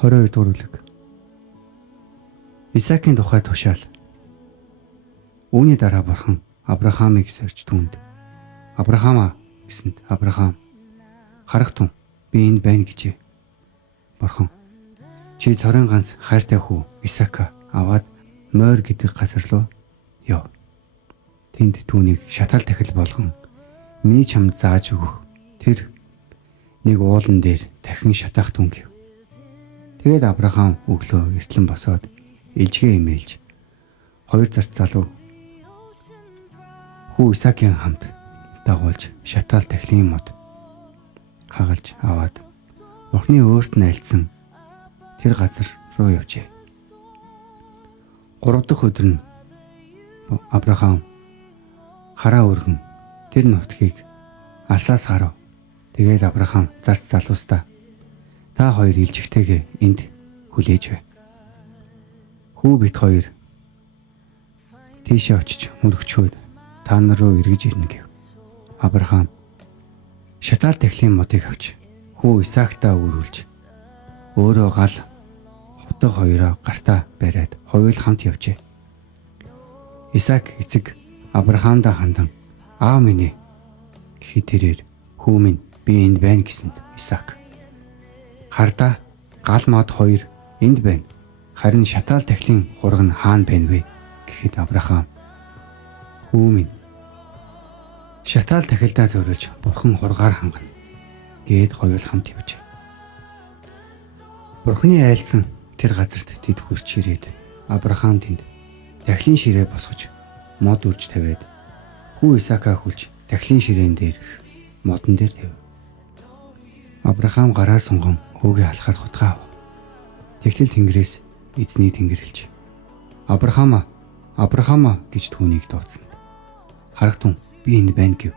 22 дугаар бүлэг. Исаакийн тухай тушаал. Үүний дараа бурхан Авраамыг сорж түүнд "Авраамаа" гэсэнд Авраам "Харах тун, би энд байна" гэжээ. Бурхан "Чи цорын ганц хайртай хүү Исаака аваад Мойр гэдэг газар руу яв. Тэнд түүнийг шатаал дахил болгон миний чамд зааж өгөх тэр нэг уулан дээр дахин шатаах тун" гэв. Тэгээд Авраам өглөө эртлэн босоод илжгээ имээлж 2 зарц залуу хүү Исаакийн хамт дагуулж шатаал дахлын мод хагалж аваад Бурхны өөрт нь альцсан тэр газар руу явжээ. 3 дахь өдөр нь Авраам хараа өргөн тэр нутгийг алсаас харав. Тэгээд Авраам зарц залуустаа "Та хоёр илжигтэйгээ энд хүлээж бай. Хүү бит хоёр тийшээ очиж мөрөгчөөд та нар руу эргэж ирнэ" гэв. Авраам шатаал дахлын модыг авч хүү Исаактаа өрүүлж өөрөө гал хутга хоёроо гартаа бариад хоёул хамт явжээ. Исаак эцэг Авраамдаа хандан "Аав минь" гэхэд тэрээр "Хүү минь, би энд байна" гэсэнд Исаак "Хардаа гал мод хоёр энд байна. Харин шатаал дахлын хураг нь хаана байна вэ?" гэхэд Авраам "Хүү минь, шатаал дахилдаа зориулж бурхан хургаар хангана" гээд хоёул хамт явжээ. Бурханы айлсан тэр газарт тэд хурж ирээд Авраам тэнд дахлын ширээ босгож мод үрж тавиад хүү Исаакаа хүлж дахлын ширээн дээрх модон дээр тавив. Авраам гараа сунган хүүгээ алхахаар хутгаа ав. Тэгтэл Тэнгэрээс эзний тэнгэрлэж "Авраамаа, Авраамаа" гэж түүнийг дуудсанд "Харах тун, би энд байна" гэв.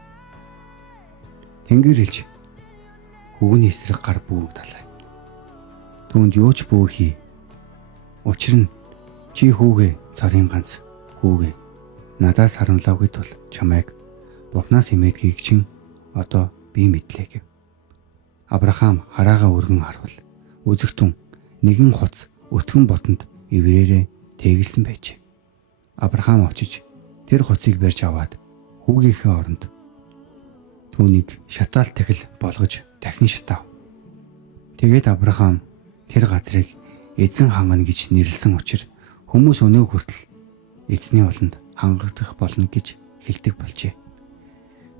Тэнгэрлэж хүүний эсрэг гар бүү талай. Түүнд юу ч бүү хий. Учир нь чи хүүгээ цорын ганц хүүгээ надаас харамлаагүй тул чамайг Бурханаас имээдгийг чин одоо би мэдлээ гэв. Авраам хараагаа өргөн харвал үзэгтэн нэгэн хоц өтгөн ботонд иврээрээ тэгэлсэн байжээ. Авраам очиж тэр хоцыг барьж аваад хүүгийнхээ оронд түүнийг шатаал дахил болгож дахин шатав. Тэгээд Авраам тэр газрыг эзэн хангана гэж нэрлсэн учраас хүмүүс өнөө хүртэл эзний уланд хангагдах болно гэж хэлдэг болжээ.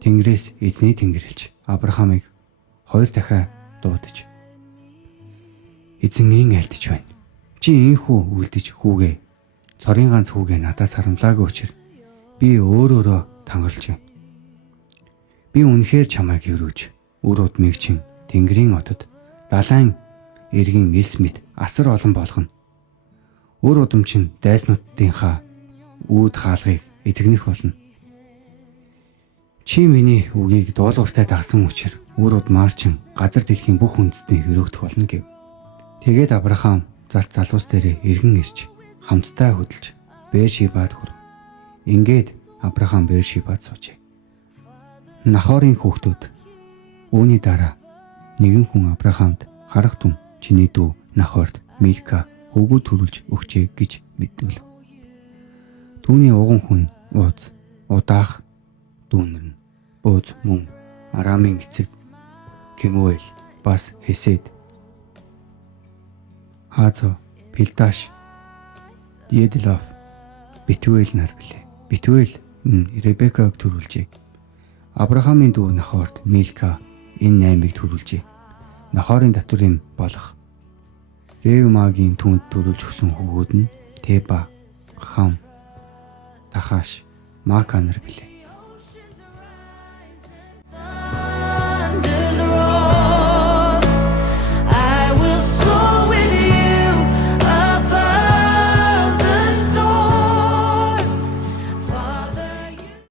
Тэнгэрээс эзний тэнгэрлэж Авраамыг 2 дахиад дуудаж "Эзэн ийн айлтж байна. Чи ийхүү үлдэж хүүгээ цорын ганц хүүгээ надаас харамлаагүй учраас би өөрөөрөө тангарлаж байна. Би үнэхээр чамайг өрөөж үр удмыг чин Тэнгэрийн отод далайн эргийн элс мэд асар олон болгоно. Үр удам чин дайснуудынхаа үүд хаалгыг эзэгнэх болно. Чи миний үгийг дуулууртай дагсан учраас үр удмаар чин газар дэлхийн бүх үндэстэн хөрөөгдөх болно" гэв. Тэгээд Авраам зарц залуус дээрээ эргэн ирж хамтдаа хөдөлж Беэршибад хүрэв. Ингээд Авраам Беэршибад суужээ. Нахорын хүүхдүүд. Үүний дараа нэгэн хүн Авраамд "Харах тун, чиний дүү Нахорд Милка хөвгүү төрүүлж өгчээ" гэж мэдвэл. Түүний уган хүн Ууз, Удаах дүүнэр нь Бөөз мөн Арамын эцэг Кемуэл бас Хесед, Хазо, Пилдаш, Едлав, Бетуэл нар билээ. Бетуэл нь Ребекаг төрүүлжээ. Авраамын дүү Нахорд Милка энэ 8-ыг төрүүлжээ. Нахорын татврын болох Ревмагийн түүнд төрүүлж өгсөн хөвгүүд нь Теба, Хам, Тахаш, Мака нар билээ.